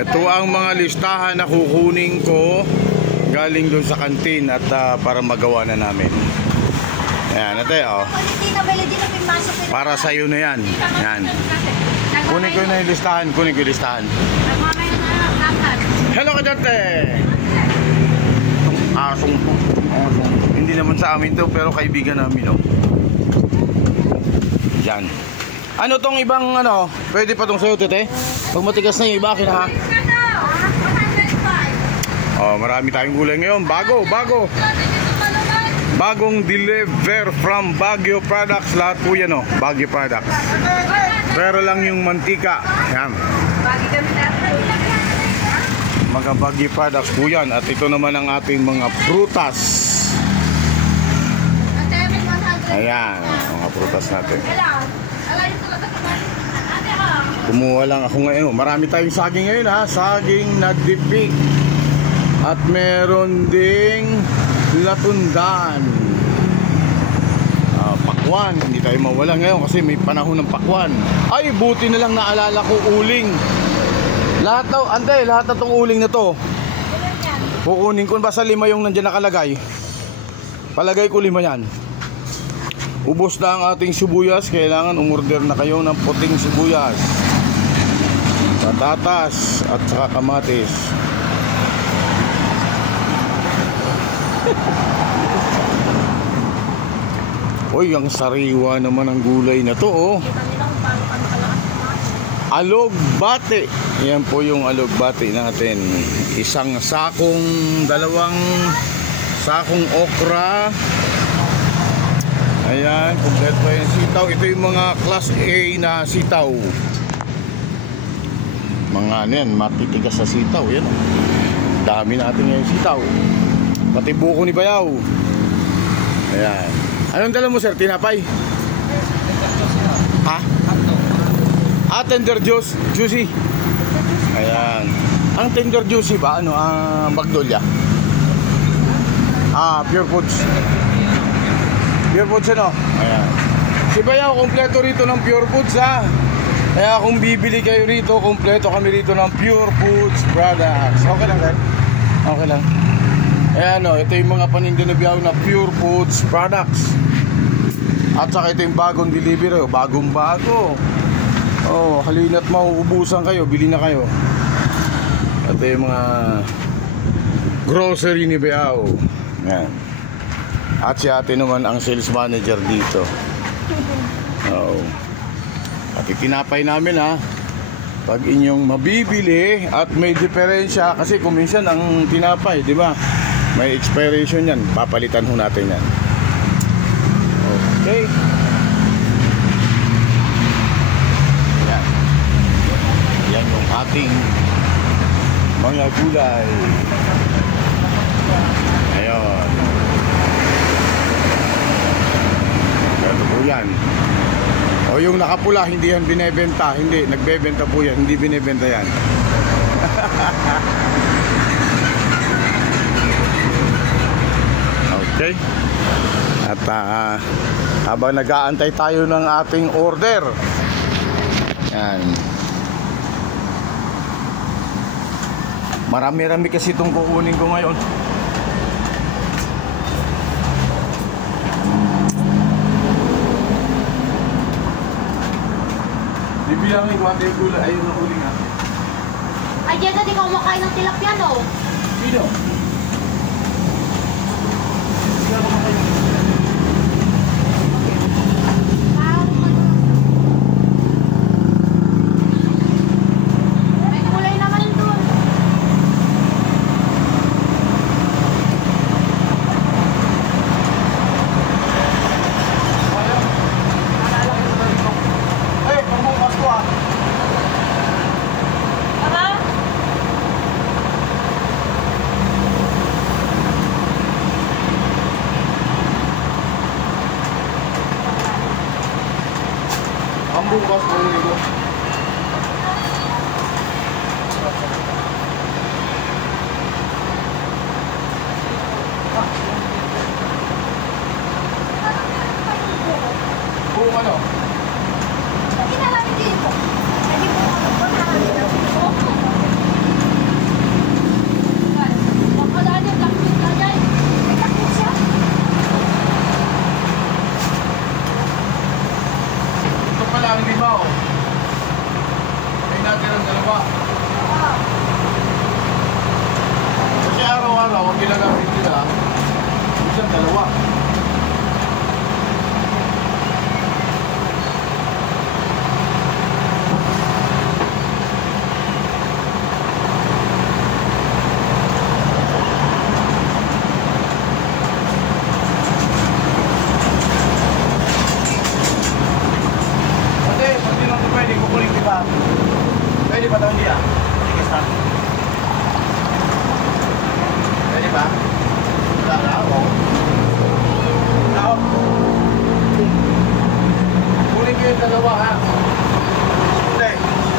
ito ang mga listahan na kukunin ko galing doon sa kantin at para magawa na namin. Ayan, ate, oh. Para sa iyo na yan. Ayan. Kunin ko na yung listahan, kunin ko yung listahan. Hello ka dati! Itong asong po. Hindi naman sa amin to, pero kaibigan namin, oh. Yan. Ano tong ibang ano? Pwede pa tong sayo, tete? Pag matigas na yung iba, akin ha? Oh, marami tayong gulay ngayon. Bago. Bagong deliver from Baguio Products. Lahat po yan, oh. Baguio Products. Pero lang yung mantika. Yan. Mga Baguio Products po yan. At ito naman ang ating mga prutas. Ayan, mga prutas natin. Kumuha lang ako ngayon. Marami tayong saging ngayon, ha. Saging na dipik. At meron ding latundan, pakwan. Hindi tayo mawala ngayon kasi may panahon ng pakwan. Ay, buti na lang naalala ko uling. Lahat na tong uling na to kukunin ko. Basta 5 yung nandiyan nakalagay. Palagay ko 5 yan. Ubos na ang ating sibuyas. Kailangan umorder na kayo ng puting sibuyas, patatas at saka kamatis. Uy, ang sariwa naman ang gulay na to, oh. Alugbate. Yan po yung alugbate natin. Isang sakong, 2 sakong okra. Ayan, kompleto pa yung sitaw. Ito yung mga class A na sitaw. Mga ano yan, matitigas sa sitaw. Yan, oh. Dami natin yung sitaw. Pati buko ni Bayaw. Ayan. Anong dala mo, sir? Tinapay? Ha? Tender juicy. Ayan. Ang tender juicy ba? Ano? Magnolia? Pure Foods. Pure Foods, ano? Ayan. Si Bayaw, kompleto rito ng Pure Foods, ha? Kaya kung bibili kayo rito, kompleto kami rito ng Pure Foods products. Okay lang, sir? Okay lang. Ayan, o, ito yung mga paninda na Bayaw na Pure Foods products. At saka ito yung bagong delivery, bagong bago. Oh, halina't mauubusan kayo, bili na kayo. Ito yung mga grocery ni Bayaw. Ayan. At si ate naman ang sales manager dito. Oh. At itinapay namin, ha. Pag inyong mabibili at may diferensya, kasi kung minsan ang tinapay, di ba? May expiration yan, papalitan ho natin yan. Okay. Yan. Yan yung ating mga gulay. Ayun. Ito po yan. O yung nakapula, hindi yan binebenta. Hindi, nagbebenta po yan. Hindi binebenta yan. Okay. At habang nag-aantay tayo ng ating order, yan, marami-rami kasi itong kukunin ko ngayon. Bibilangin ko ate yung gulay. Ayun ang uling, ha. Ay, dyan na di ka kumakain ng tilapia, no? Sino? May kulay naman doon. Pagbukas ko, ha. ito hindi ah. Tigas na. Pwede ba? Wala na ako. Ako. Kunin ko yung dalawa ha. Hindi.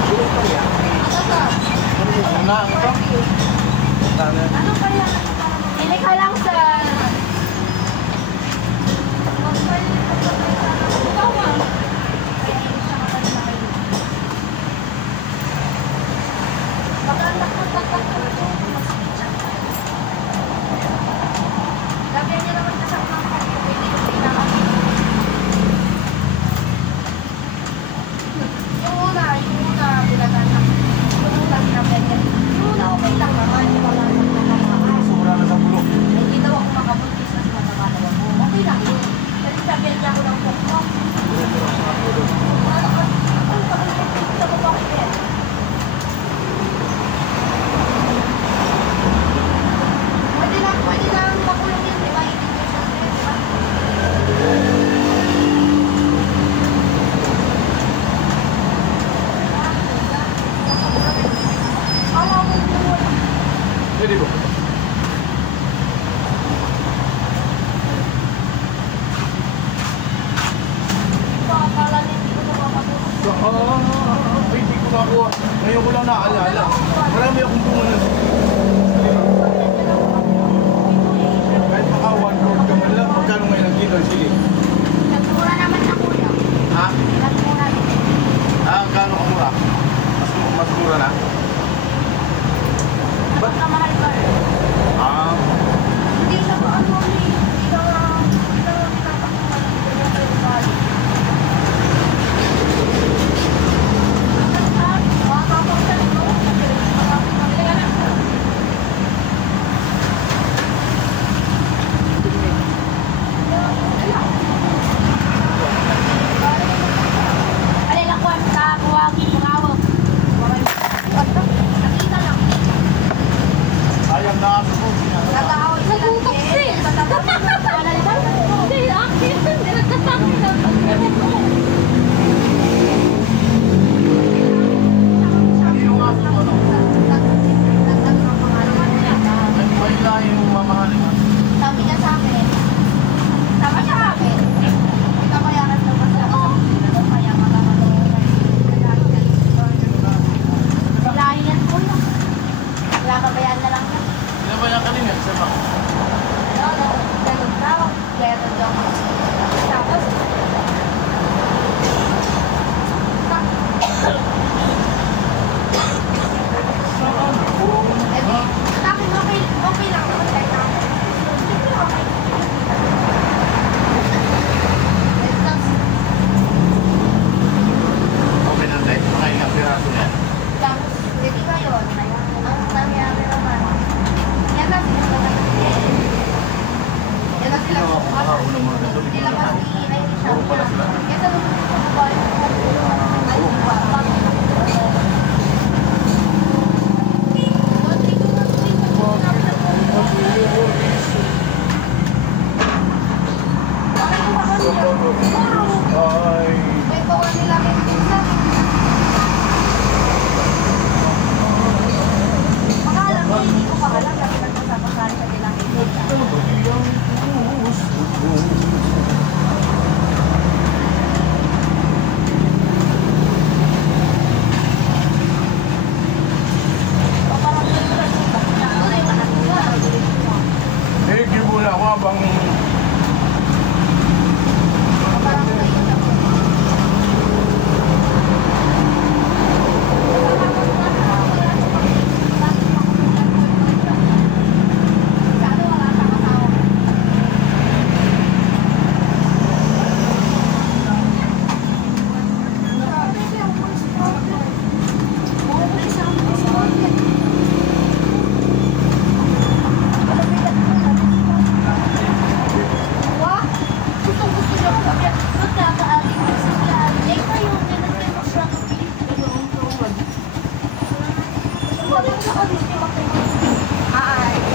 Tulog pa yan. Ano na? Ano ba? Ano pa yan? Hindi ka lang sa... Ikaw ah. Baka Labihan niya naman sa mga pwede ko pinakakit. Yung una, bilagan na. Yung una, sinabihan niya. Yung una, okay lang naman. Wala naman nakakaas. Sobra na sa bulok. Hindi daw ako makabuntis na sa matangalawa mo. Okay lang yun. Kasi sabihan niya ako ng pokpok. Sa babae din. Pwede lang makulong yun, di ba? Hindi ko siya stress, di ba? Pwede ba? Akala niya hindi ko makakapulong. Ay, hindi ko nakuha. Ngayon ko lang naalala. Marami akong bunga na. Kahit maka 1 quart ka man lang, magkano ngayon ang kilo? Sige. Nagmura naman na kuya. Ha? Nagmura naman. Ah, gano'n ka mura? Mas mura na? Ba't ka mahal ka rin? Ah, Hindi siya ba ano eh. Hindi ka pinapakuhan. Hindi ka kayo bali. Mga kapag ka rin, no? Hindi ka lang. Alay lang kuwan, kakuwagin, mangawag. Nakita lang. sayang na aso ko. Nag-aaway sila. Kanino nga aso ko, ano? Ano ba yung lahi yung mamahalin mo? Sabi niya sa akin. Sabi niya sa akin. Ikabayaran daw kasi ako sa Pilipinas. Kaya magkakaroon lahi yan po lang. Kakabayaan na lang yan. Ano ba yung kanina? Isa ba? Ganun daw. Meron daw. Tapos, sa akin okay lang naman kahit na ako. Siyempre okay. Okay na tayo. Mga ilang piraso na. Tapos, hindi ngayon. Ang nangyari naman. Yan na sila. Yan na sila. Nilabas ni Irish Shop niya. Yan sa lupit ko na ba yung ay, diba? Ay. May bawa nila rin sa Makalam ko, hindi ko pa alam kasi nagpasapasari sa nilang ito. Eh, gibo na ako habang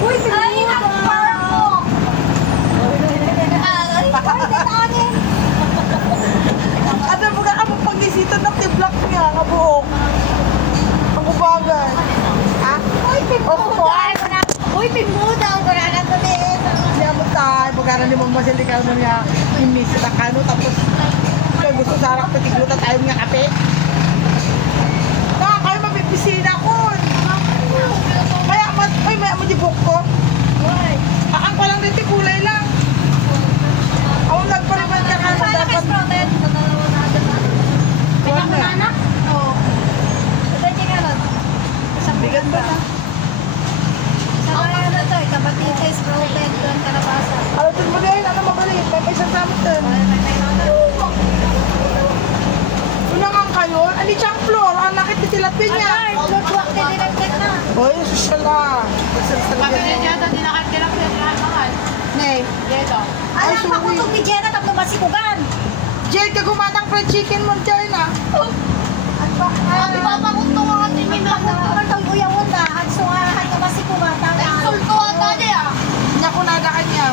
Uy, ay, nag-farm mo! Ano mo nga ang pag-isita ng tiblak niya, kabuok. Ang karena ni Mama Sally ka niya imis sa kano tapos kay gusto sarap patiglo ta tayo nga kape. Na kayo mapipisina ko. Kaya may madibok ko. Ang palang dito kulay lang. Ako nagpariban ka na Sana dapat. kay sprouted. Kanya mo na anak? Oo. Ito yung karot. Isang Bigat ba na? Sa kaya na to, kabatita, sprouted, doon kalabasa. Ano din mo din? Ano mabalik? May isang samot din. Unangang kayo? Ani siyang floor? Ang nakit titilapin niya. Lord, wak din dinagdag na. Oy, social na. Nay. Ay, Alam pa ko sorry. itong ni Jenna, tatlo masikugan. Jade, kagumatang fried chicken mo dyan ah. Ang papakunto nga atin yung papakunto ng uyawon na. Ang sungahan na masikugan. Ay, sulto ata niya. Nakunada ka niya.